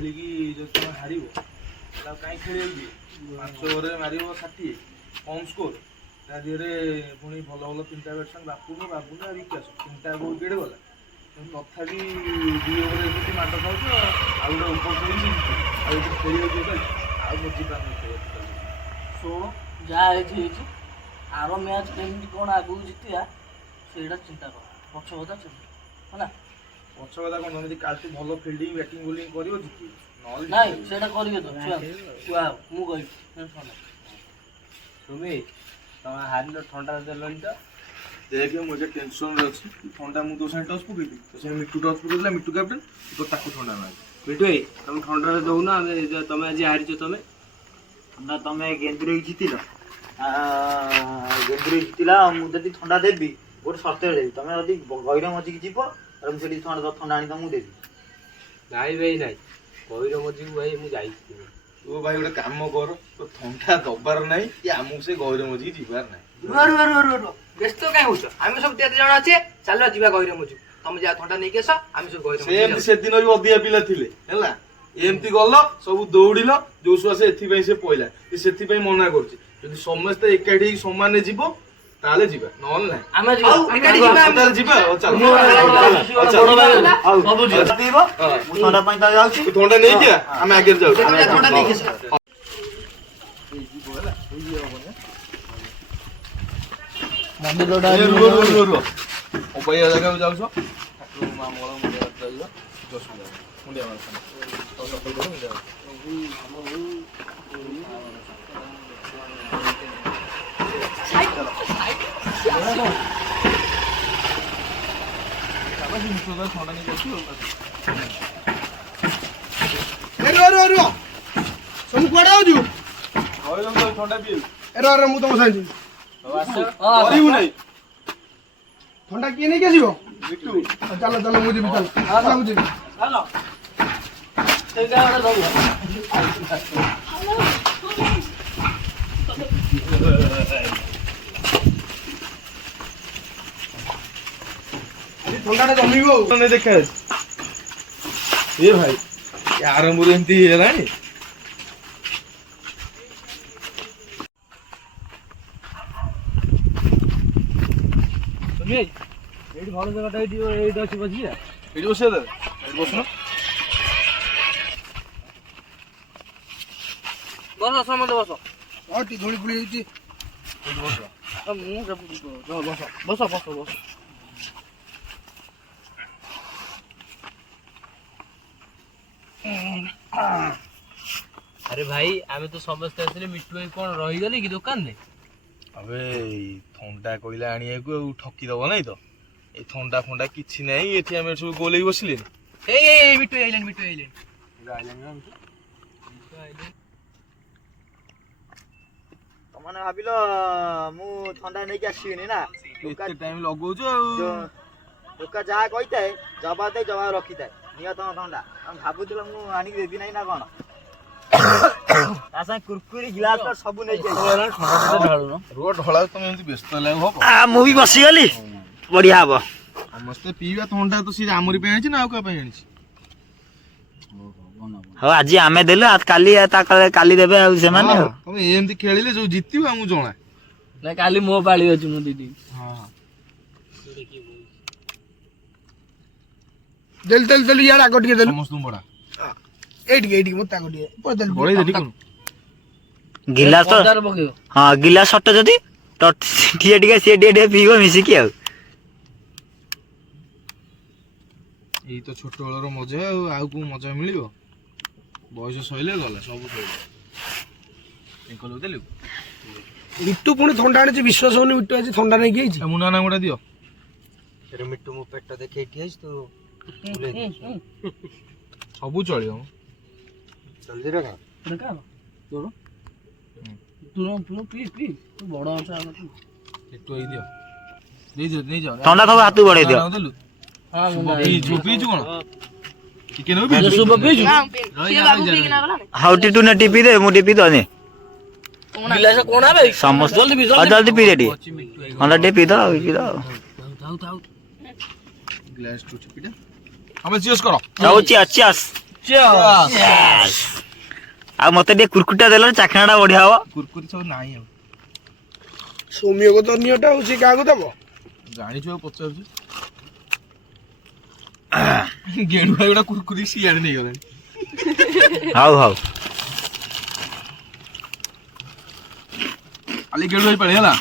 ଖେଳିକି ଯଦି ତମେ ହାରିବ ତାକୁ କାହିଁ ଖେଳିବାକୁ ଯିବେ? 5 ଓଭରରେ ମାରିବ 60 କମ୍ ସ୍କୋର, ତା ଦେହରେ ପୁଣି ଭଲ ଭଲ 3ଟା ବ୍ୟାଟ୍ସମ୍ୟାନ୍ ବାପୁନୁ ଆଉ ବିକାଶ 3ଟା ୱିକେଟ୍ ଗଲା। ତଥାପି 2 ଓଭର ଏମିତି ମାଡ଼ ଖାଉଛ, ଆଉ ଗୋଟେ ଓଭର ଖେଳିକି ଆଉ ଗୋଟେ ଖେଳିବାକୁ ଯିବେ ଆଉ ବୁଝିପାରୁନି ଖେଳିବାକୁ। ଶୁଣ ଯାହା ହେଇଛି ଆର ମ୍ୟାଚ୍ କେମିତି କ'ଣ ଆଗକୁ ଜିତିବା ସେଇଟା ଚିନ୍ତା କର, ପଛ କଥା ଚିନ୍ତା ହେଲା। ପଛ କଥା କ'ଣ, ତମେ ଯଦି କାଲି ଭଲ ଫିଲ୍ଡିଂ ବ୍ୟାଟିଂ ବୋଲିଂ କରିବ ଜିତିବ, ନହେଲେ ନାଇଁ ସେଇଟା କରିବେ ତ ଛୁଆ ମୁଁ କହିବି। ସୁମି ତମେ ହାରିଲ ଥଣ୍ଡାରେ ଦେଲନି ତ? ଦେଖେ ମୁଁ ଏବେ ଟେନସନରେ ଅଛି। ଥଣ୍ଡା ମୁଁ ତୋ ସାଙ୍ଗେ ଟସ୍ ପକେଇବି, ତୋ ସାଙ୍ଗେ ମିଟୁ ଟସ୍ ପକେଇଥିଲା, ମିଟୁ କ୍ୟାପ୍ଟେନ୍, ତ ତାକୁ ଥଣ୍ଡା ମାରି। ମିଟୁ ଭାଇ ତମେ ଥଣ୍ଡାରେ ଦଉନ, ତମେ ଆଜି ହାରିଛ। ନା ତମେ ଗେନ୍ଦୁରେଇ ଜିତିଲ, ଗେନ୍ଦୁରେଇ ଜିତିଲା। ମୁଁ ଯଦି ଥଣ୍ଡା ଦେବି ଗୋଟେ ସର୍ତ୍ତରେ ଦେବି, ତମେ ଯଦି ଗହିର ମଝିକି ଯିବ ତାହେଲେ ମୁଁ ସେଠି ଥଣ୍ଡା ଆଣି ତମକୁ ଦେବି। ନାଇଁ ଭାଇ ନାଇଁ, ଗହିର ମଝିକୁ ଭାଇ ମୁଁ ଯାଇଛି। ତୁ ଭାଇ ଗୋଟେ କାମ କର, ତୋ ଥଣ୍ଡା ଦବାର ନାହିଁ କି ଆମକୁ ସେ ଗହିର ମଝିକି ଯିବାର ନାହିଁ। ବ୍ୟସ୍ତ କାଇଁ ହଉଛ? ଆମେ ସବୁ 3 ଜଣ ଅଛେ, ଚାଲ ଯିବା ଗହିର ମଝିକୁ। ତମେ ଯାହା ଥଣ୍ଡା ନେଇକି ଆସ, ଆମେ ସବୁ ଗହିର ମଝିକୁ। ସେମିତି ସେଦିନ ବି ଅଧିକା ପିଲା ଥିଲେ ହେଲା, ଏମିତି ଗଲ ସବୁ ଦୌଡ଼ିଲ, ଯୋଉ ଛୁଆ ସେ ଏଥିପାଇଁ ସେ ପଇଲା, ସେଥିପାଇଁ ମନା କରୁଛି। ଯଦି ସମସ୍ତେ ଏକାଠି ହେଇକି ସମାନରେ ଯିବ ତାହେଲେ ଯିବା, ନହେଲେ ନାହିଁ। ଆମେ ଯିବା ଯିବା ଥଣ୍ଡା ପାଇଁ ତ ଯାଉଛି, ଥଣ୍ଡା ନେଇକି ଆମେ ଆଗରେ ଯାଉଛୁ। ଥଣ୍ଡା ନେଇକି ଆସ। ଅବାଇଆ ଜାଗାକୁ ଯାଉଛ, ମା ମଳ ମୁଣ୍ଡିଆ ଯାଉଛ, ମୁଣ୍ଡିଆ ଥଣ୍ଡା ନେଇକି ଆସୁ। ସବୁ କୁଆଡେ ଯାଉଛୁ? ଥଣ୍ଡା ପିଇବୁ ମୁଁ ତମ ସାଙ୍ଗେ କରିବୁ ନାହିଁ। ଥଣ୍ଡା କିଏ ନେଇକି ଆସିବ? ମିଟୁ ଚାଲ ମୁଁ ଯିବି, ଚାଲ ମୁଁ ଯିବି। ଥଣ୍ଡାଟା ଜମିବ ଆଉ ଦେଖା ଏ ଭାଇ ଆରମ୍ଭରୁ ଏମିତି ହେଲାଣି। ଏଇଠି ଭଲ ଜାଗାଟା ଏଇଠି ଅଛି ବସିବା। ଏଇଠି ବସିବା, ଏଇଠି ବସୁନ। ବସ ସମସ୍ତେ ବସ। ହଁ ଟିକେ ଧୂଳି ଫୁଳି ହେଇଛି। ଏଇଠି ବସ। ବସ ବସ ବସ। ଆରେ ଭାଇ ଆମେ ତ ସମସ୍ତେ ଆସିଲେ, ମିଟୁ ଭାଇ କଣ ରହିଗଲେ କି ଦୋକାନରେ? ଆବେ ଥଣ୍ଡା କହିଲା ଆଣିବାକୁ, ଆଉ ଠକିଦବ ନାଇଁ ତ? ଏଇ ଥଣ୍ଡା ଫଣ୍ଡା କିଛି ନାହିଁ, ଏଠି ଆମେ ସବୁ ଗୋଲେଇକି ବସିଲେନି। ଏଇ ମିଟୁ ଆଇଲାଣି। ତମେ ଭାବିଲ ମୁଁ ଥଣ୍ଡା ନେଇକି ଆସିବିନି ନା? ଏତେ ଟାଇମ ଲଗଉଛୁ ଆଉ। ଟୋକା ଯାହା କହିଥାଏ ଜବାବ ରଖିଥାଏ। ନିଅ ତମ ଥଣ୍ଡା। ତମେ ଭାବୁଥିଲ ମୁଁ ଆଣିକି ଦେବି ନାହିଁ ନା କଣ? ତା ସାଙ୍ଗେ କୁରକୁରି ଗ୍ଲାସ ସବୁ ନେଇକି ଢଳା। ତମେ ଏମିତି ବ୍ୟସ୍ତ ହେଲେ ହବ? ମୁଁ ବି ବସିଗଲି, ବଢିଆ ହବ। ସମସ୍ତେ ପିଇବା ଥଣ୍ଡା ତ ସିଏ ଆମରି ପାଇଁ ଆଣିଛି ନା ଆଉ କାହା ପାଇଁ ଆଣିଛି? ହଉ ଆଜି ଆମେ ଦେଲୁ, କାଲି ଦେବେ ଆଉ ସେମାନେ। ତମେ ଏମିତି ଖେଳିଲେ ଯୋଉ ଜିତିବ ଆମକୁ ଜଣା। ନା କାଲି ମୋ ପାଳି ଅଛି, ମୁଁ ଦିଦି। ଦେଲି ଇଆଡେ ଆଗ ଟିକେ ଦେଲୁ। ସମସ୍ତଙ୍କୁ ବଢା। ଏଇଠିକି ମତେ ଆଗ ଟିକେ ବଢେଇ ଦେଲି କଣ? ଗିଲାସ ହଁ ଗିଲାସ ସଟ ଯଦି ଟିକେ ସିଏ ଟିକେ ପିଇବ ମିଶିକି ଆଉ। ଏଇ ତ ଛୋଟ ବେଳର ମଜା, ଆଉ କୋଉ ମଜା ମିଳିବ? ବୟସ ସଇଲେ ଗଲା, ସବୁ ସଇଲା। ମିଟୁ ପୁଣି ଥଣ୍ଡା ଆଣିଛି, ବିଶ୍ୱାସ ହଉନି ମିଟୁ ଆଜି ଥଣ୍ଡା ନେଇକି ହେଇଛି। ମୁନା ନା ଗୋଟା ଦିଅ। ମିଟୁ ମୋ ପେଟ ଦେଖେଇ ଠିଆ ହେଇଛି, ତୁ ସବୁ ଚଳିବ। ଥଣ୍ଡା ସବୁ ହାତକୁ ବଢେଇ ଦିଅ। ହଉ ଟିଟୁ ନେ ଟିପି ଦେ, ମୁଁ ଟିପି ଦେ। ସମସ୍ତେ ଜଲ୍ଦି ପିଇ ଦେ ଟିକେ, ଥଣ୍ଡା ଟିକେ ପିଇ ଦବ। ଗ୍ଲାସ ଟୁ ଚିପିଟା। ଆମେ ଚିୟର୍ସ କର। ଚାଓ ଚିୟର୍ସ। ଆଉ ମତେ ଟିକେ କୁରକୁରିଟା ଦେଲ ଚାଖଣାଟା ବଢିଆ ହବ। କୁରକୁରି ସବୁ ନାହିଁ ଆଉ। ସୌମ୍ୟକୁ ତ ନିଅଟା ହଉଛି କାହାକୁ ଦବ? ଜାଣିଛୁ ଆଉ ପଚାରୁଛୁ। ଗେଣ୍ଡୁ ଭାଇ ଗୁଡା କୁରକୁରି ସିଆଡେ ନେଇଗଲାଣି। ହଉ ହଉ କାଲି ଗେଣ୍ଡୁ ଭାଇ ପାଳି ହେଲା।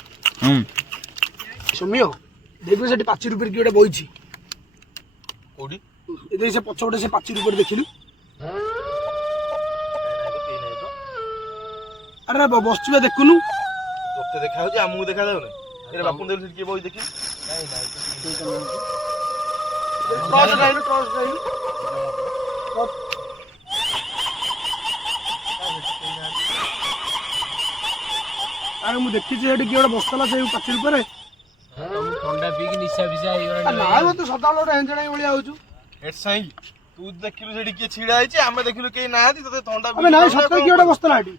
ସୌମ୍ୟ ଦେଖିବୁ ସେଠି ପାଚେରୀ ଉପରେ କିଏ ଗୋଟେ ବଇଛି। କୋଉଠି? ଏ ସେ ପଛ ଗୋଟେ ସେ ପାଚେରୀ ଉପରେ ଦେଖିଲୁ। ଆରେ ବସିଛୁ ବା ଦେଖୁନୁ। ତୋତେ ଦେଖା ଯାଉଛି ଆମକୁ ଦେଖା ଯାଉନି। ଏରେ ବାପୁ ଦେଲୁ ସେଠି କିଏ ବଇ ଦେଖି? ଟର୍ଚ୍ଚ ଖାଇଲୁ ଟର୍ଚ୍ଚ ଖାଇଲୁ। ଆରେ ମୁଁ ଦେଖିଛି ସେଠି କିଏ ଗୋଟେ ବସିଥିଲା ସେଇ ପାଚେରୀ ଉପରେ। ଥଣ୍ଡା ପିଇକି ନିଶା ଫିସା ହେଇଗଲାଣି। ନାଇଁ ମତେ ସଦାବେଳେ ଗୋଟେ ହେଞ୍ଜଣା ଭଳିଆ ହଉଛୁ। ଏଠି ସାଇଁ ତୁ ଦେଖିଲୁ ସେଠି କିଏ ଛିଡା ହେଇଛି, ଆମେ ଦେଖିଲୁ କେହି ନାହାନ୍ତି, ତତେ ଥଣ୍ଡା ଆବେ ନାଇଁ ସତରେ କିଏ ଗୋଟେ ବସିଥିଲା ଏଠି।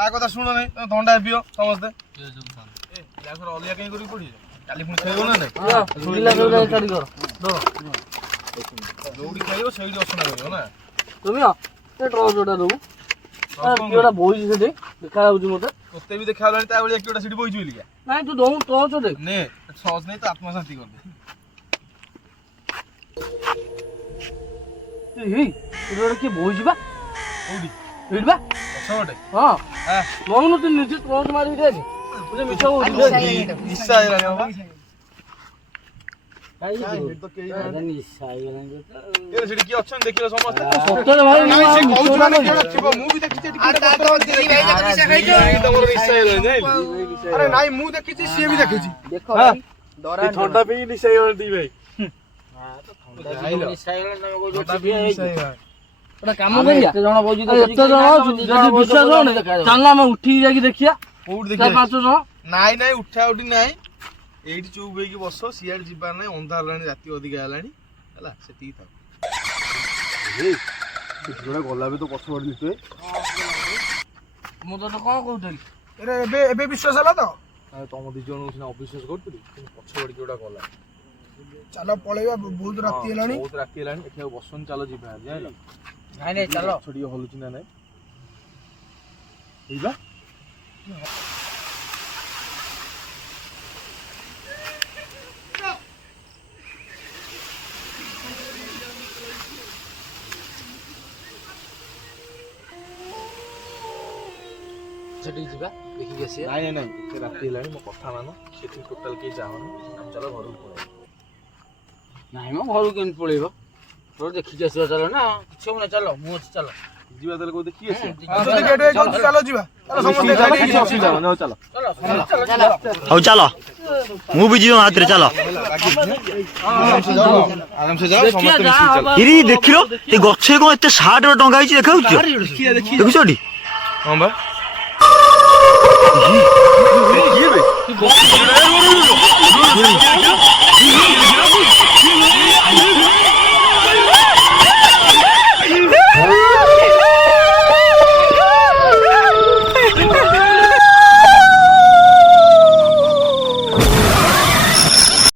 ଆ କଥା ଶୁଣ ନାହିଁ, ତମେ ଥଣ୍ଡା ପିଅ ସମସ୍ତେ। ଅଲିଆ କାହିଁ କରିକି ପଡିବେ? କାଲି ପୁଣି ଖାଇବ ନା ନାଇଁ? ଯୋଉଠି ଖାଇବ ସେଇଠି ଅସନା କରିବ ନା। ବଇଛି ସେଠି ଦେଖା ଯାଉଛି ମତେ। ତୋତେ ବି ଦେଖା ଗଲାଣି ତା ଭଳିଆ କିଏ ଗୋଟେ ସେଠି ବଇଛି ବୋଲିକା। ନାଇଁ ତୁ ଦଉ ଟର୍ଚ୍ଚ ଦେଖ। ନେ ସହଜ ନାହିଁ ତ ଆତ୍ମଶାନ୍ତି କରିଦେ। କିଏ ବଇଛି ବା କୋଉଠି? ଏଇଠି ବା। ପଛ ଗୋଟେ? ହଁ ନଉନୁ ତୁ ନିଜେ ଟର୍ଚ୍ଚ ମାରିକି ଦେଖ। ମିଛ ନିଶା ହେଇଗଲାଣି ବାବା। ସେଠି କିଏ ଅଛନ୍ତି ଦେଖିଲ ସମସ୍ତେ? ନାଇଁ ସେ କହୁଛୁ ମାନେ କିଏ ଗୋଟେ ଥିବ। ମୁଁ ବି ଦେଖିଛି ଏଠି କିଏ ଗୋଟେ ବସିଥିଲା। ତମର ନିଶା ହେଇଗଲାଣି ଜାଣିଲୁ? ଆରେ ନାଇଁ ମୁଁ ଦେଖିଛି ସିଏ ବି ଦେଖିଛି। ଥଣ୍ଡା ପିଇକି ନିଶା ହେଇଗଲାଣି ଦି ଭାଇ। କାମ କରିବା ଏତେ ଜଣ ଅଛୁ ଯଦି ବିଶ୍ୱାସ ହଉନି ଚାଲ ଆମେ ଉଠିକି ଯାଇକି ଦେଖିବା। କୋଉଠି ଚାରି ଦେଖିବା? 5 ଜଣ। ନାଇଁ ନାଇଁ ଉଠା ଉଠି ନାଇଁ, ଏଇଠି ଚୁପ୍ ହେଇକି ବସ। ସିଆଡେ ଯିବାର ନାହିଁ, ଅନ୍ଧାର ହେଲାଣି, ରାତି ଅଧିକା ହେଲାଣି ହେଲା। ସେତିକି ଥାଉ। ଗଲା ବି ତ ପଛ ପଡି ଦିଶୁଏ। ମୁଁ ତତେ କଣ କହୁଥିଲି? ଏବେ ବିଶ୍ୱାସ ହେଲା ତ? ତମ ଦି ଜଣଙ୍କୁ ସିନା ଅବିଶ୍ୱାସ କରୁଥିଲି, କିନ୍ତୁ ପଛ ପଡିକି ଗୋଟା ଗଲା। ଚାଲ ପଳେଇବା ବହୁତ ରାତି ହେଲାଣି। ବହୁତ ରାତି ହେଲାଣି, ଏଠି ଆଉ ବସନି, ଚାଲ ଯିବା ଜାଣିଲ। ନାଇଁ ନାଇଁ ଚାଲ। ଗଛ ଟିକେ ହଲୁଛି ନା ନାଇଁ ଯିବା। ସେଠିକି ଯିବା ଦେଖିକି ଆସିବା। ନାଇଁ ନାଇଁ ଏତେ ରାତି ହେଲାଣି, ମୋ କଥା ମାନ। ସେଠି ଟୋଟାଲ କେହି ଯାଅନି, ଆମେ ଚାଲ ଘରକୁ ପଳେଇବା। ନାଇଁ ମ ଘରକୁ କେମିତି ପଳେଇବ? ତୋର ଦେଖିକି ଆସିବା ଚାଲ ନା। କିଛି ହବନି ଚାଲ, ମୁଁ ଅଛି ଚାଲ। ଯିବା ତାହେଲେ କୋଉ ଦେଖିକି ଆସିବା। ଯଦି ଗେଟ୍ ଭାଇ କହୁଛି ଚାଲ ଯିବା। ଚାଲ ସମସ୍ତେ କିଛି ଗାଡି ଅସୁବିଧା ହବନି, ହଉ ଚାଲ। ହଉ ଚାଲ, ମୁଁ ବି ଯିବି ହାତରେ ଚାଲ। ଆରାମସେ ଯାଅ, ସମସ୍ତେ ମିଶିକି ଚାଲ। ଇରି ଦେଖିଲ ଏ ଗଛରେ କଣ ଏତେ ସାର୍ଟ ଟଙ୍ଗା ହେଇଛି ଦେଖାଉଛି? ଦେଖୁଛ ଏଠି? ହଁ ବା। କିଏ ବେ?